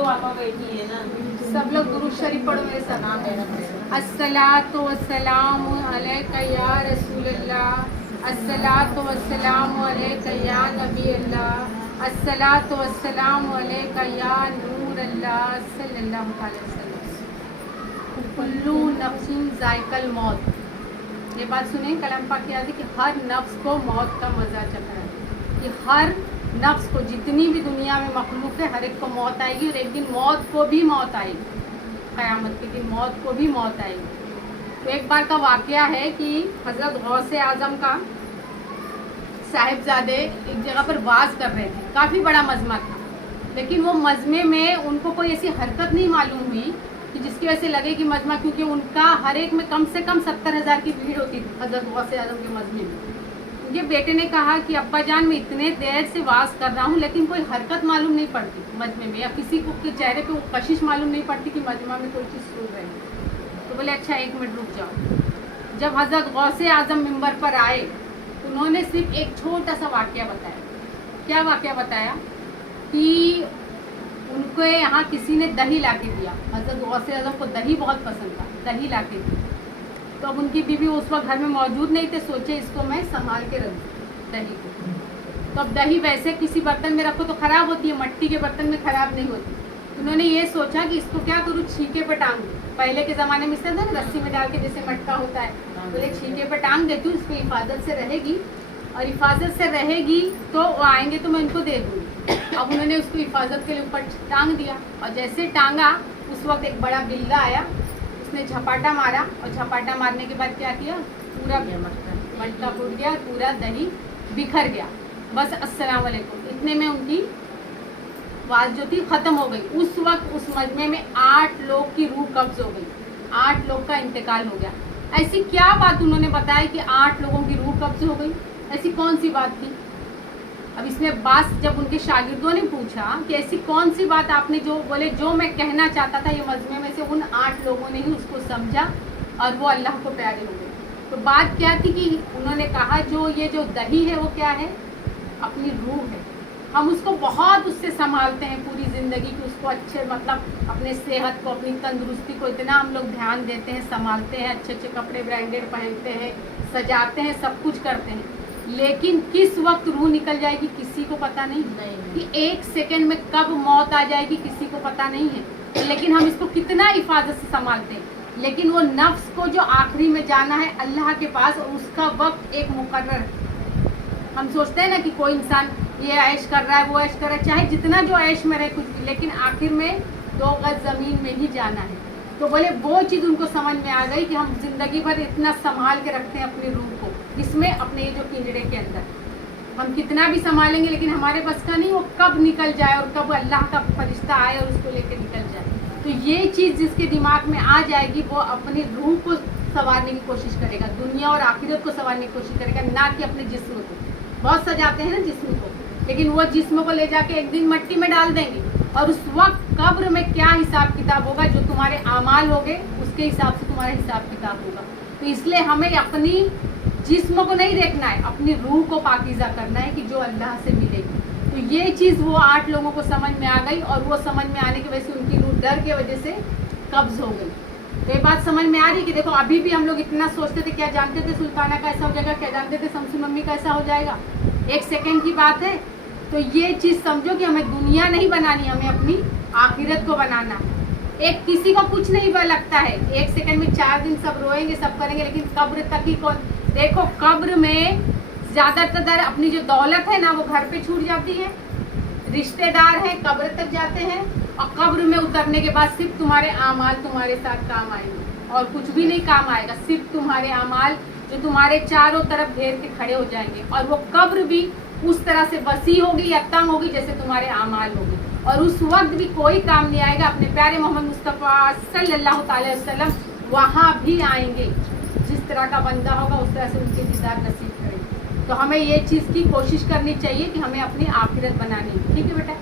दो आपा बैठी है ना, सब लोग दुरूद शरीफ पढ़ो मेरे साथ। अस्सलातु वस्सलामु अलैका या रसूलल्लाह, अस्सलातु वस्सलामु अलैका या नबी अल्लाह, अस्सलातु वस्सलामु अलैका या नूर अल्लाह सल्लल्लाहु अलैहि वसल्लम। कुल्लू नफ्सिन जायकल मौत, ये बात सुने कलम पाक की याद है कि हर नफ्स को मौत का मज़ा चख रहा है, कि हर नफ्स को, जितनी भी दुनिया में मखलूक है, हर एक को मौत आएगी और एक दिन मौत को भी मौत आएगी, क़यामत के दिन मौत को भी मौत आएगी। तो एक बार का वाक़या है कि हज़रत गौसे आज़म का साहिबजादे एक जगह पर वाज कर रहे थे, काफ़ी बड़ा मजमा था, लेकिन वो मजमे में उनको कोई ऐसी हरकत नहीं मालूम हुई कि जिसकी वजह से लगे कि मजमा, क्योंकि उनका हर एक में कम से कम 70,000 की भीड़ होती थी हज़रत गौसे आज़म के मजमे में। उनके बेटे ने कहा कि अब्बा जान, मैं इतने देर से वाज कर रहा हूँ लेकिन कोई हरकत मालूम नहीं पड़ती मजमे में, या किसी को के चेहरे पे वो कशिश मालूम नहीं पड़ती कि मजमा में कोई चीज़ सुन रहे हैं। तो बोले अच्छा 1 मिनट रुक जाओ। जब हज़रत गौसे आज़म मिंबर पर आए, उन्होंने सिर्फ एक छोटा सा वाक़या बताया। क्या वाक़या बताया? कि उनको यहाँ किसी ने दही ला के दिया, हज़रत गौसे आज़म को दही बहुत पसंद था, दही ला के दिया। तो अब उनकी बीवी उस वक्त घर में मौजूद नहीं थे, सोचे इसको मैं संभाल के रख दूँ दही को। तो अब दही वैसे किसी बर्तन में रखो तो ख़राब होती है, मट्टी के बर्तन में ख़राब नहीं होती। उन्होंने ये सोचा कि इसको क्या करूँ, छीके पर टांग दूँ। पहले के ज़माने में इस तरह ना रस्सी में डाल के जैसे मटका होता है, बोले छीके पर टांग देती हूँ, इसको हिफाजत से रहेगी, और हिफाजत से रहेगी तो वो आएंगे तो मैं उनको दे दूँगी। अब उन्होंने उसको हिफाजत के लिए ऊपर टांग दिया, और जैसे टांगा उस वक्त एक बड़ा बिल्ला आया, उसने झपाटा मारा, और झपाटा मारने के बाद क्या किया, पूरा मटका फूट गया, पूरा दही बिखर गया। बस अस्सलाम वालेकुम, इतने में उनकी आवाज़ जो थी ख़त्म हो गई। उस वक्त उस मजमे में 8 लोग की रूह कब्ज़ हो गई, 8 लोग का इंतकाल हो गया। ऐसी क्या बात उन्होंने बताया कि 8 लोगों की रूह कब्ज़ हो गई? ऐसी कौन सी बात थी? अब इसमें बात जब उनके शागिर्दों ने पूछा कि ऐसी कौन सी बात आपने, जो बोले जो मैं कहना चाहता था ये मजमे में से उन 8 लोगों ने ही उसको समझा और वो अल्लाह को प्यारे हो गए। तो बात क्या थी कि उन्होंने कहा जो ये जो दही है वो क्या है, अपनी रूह है। हम उसको बहुत उससे संभालते हैं पूरी ज़िंदगी की, उसको अच्छे मतलब अपने सेहत को, अपनी तंदुरुस्ती को इतना हम लोग ध्यान देते हैं, संभालते हैं, अच्छे अच्छे कपड़े ब्रांडेड पहनते हैं, सजाते हैं, सब कुछ करते हैं, लेकिन किस वक्त रूह निकल जाएगी किसी को पता नहीं, कि 1 सेकंड में कब मौत आ जाएगी किसी को पता नहीं है। लेकिन हम इसको कितना हिफाजत से संभालते हैं, लेकिन वो नफ्स को जो आखिरी में जाना है अल्लाह के पास, और उसका वक्त एक मुकर्रर है। हम सोचते हैं ना कि कोई इंसान ये ऐश कर रहा है, वो ऐश कर रहा है, चाहे जितना जो ऐश में रहे कुछ भी, लेकिन आखिर में 2 गज ज़मीन में ही जाना है। तो बोले वो चीज़ उनको समझ में आ गई कि हम जिंदगी भर इतना संभाल के रखते हैं अपनी रूह को, इसमें अपने ये जो पिंजड़े के अंदर हम कितना भी संभालेंगे, लेकिन हमारे बस का नहीं वो कब निकल जाए और कब अल्लाह का फरिश्ता आए और उसको लेकर निकल जाए। तो ये चीज़ जिसके दिमाग में आ जाएगी वो अपनी रूह को संवारने की कोशिश करेगा, दुनिया और आखिरत को संवारने की कोशिश करेगा, ना कि अपने जिस्म को। बहुत सजाते हैं ना जिस्म को, लेकिन वो जिस्म को ले जाके एक दिन मिट्टी में डाल देंगे, और उस वक्त कब्र में क्या हिसाब किताब होगा, जो तुम्हारे आमाल होंगे उसके हिसाब से तुम्हारा हिसाब किताब होगा। तो इसलिए हमें अपनी जिस्म को नहीं देखना है, अपनी रूह को पाकीज़ा करना है कि जो अल्लाह से मिलेगी। तो ये चीज़ वो 8 लोगों को समझ में आ गई, और वो समझ में आने की वजह से उनकी रूह डर के वजह से कब्ज़ हो गई। तो ये बात समझ में आ रही कि देखो अभी भी हम लोग इतना सोचते थे, क्या जानते थे सुल्ताना का ऐसा हो जाएगा, क्या जानते थे शमसू मम्मी का ऐसा हो जाएगा, 1 सेकेंड की बात है। तो ये चीज़ समझो कि हमें दुनिया नहीं बनानी, हमें अपनी आखिरत को बनाना। एक किसी को कुछ नहीं लगता है, 1 सेकंड में 4 दिन सब रोएंगे, सब करेंगे, लेकिन कब्र तक ही कौन। देखो कब्र में ज़्यादातर अपनी जो दौलत है ना वो घर पे छूट जाती है, रिश्तेदार हैं कब्र तक जाते हैं, और कब्र में उतरने के बाद सिर्फ तुम्हारे आमाल तुम्हारे साथ काम आएंगे और कुछ भी नहीं काम आएगा, सिर्फ तुम्हारे आमाल जो तुम्हारे चारों तरफ घेर के खड़े हो जाएंगे। और वो कब्र भी उस तरह से वसी होगी या तंग होगी जैसे तुम्हारे आमाल होगी, और उस वक्त भी कोई काम नहीं आएगा। अपने प्यारे मोहम्मद मुस्तफ़ा सल्लल्लाहु अलैहि वसल्लम वहाँ भी आएंगे, जिस तरह का बंदा होगा उस तरह से उनके दीदार नसीब करेंगे। तो हमें ये चीज़ की कोशिश करनी चाहिए कि हमें अपनी आखिरत बनानी है। ठीक है बेटा।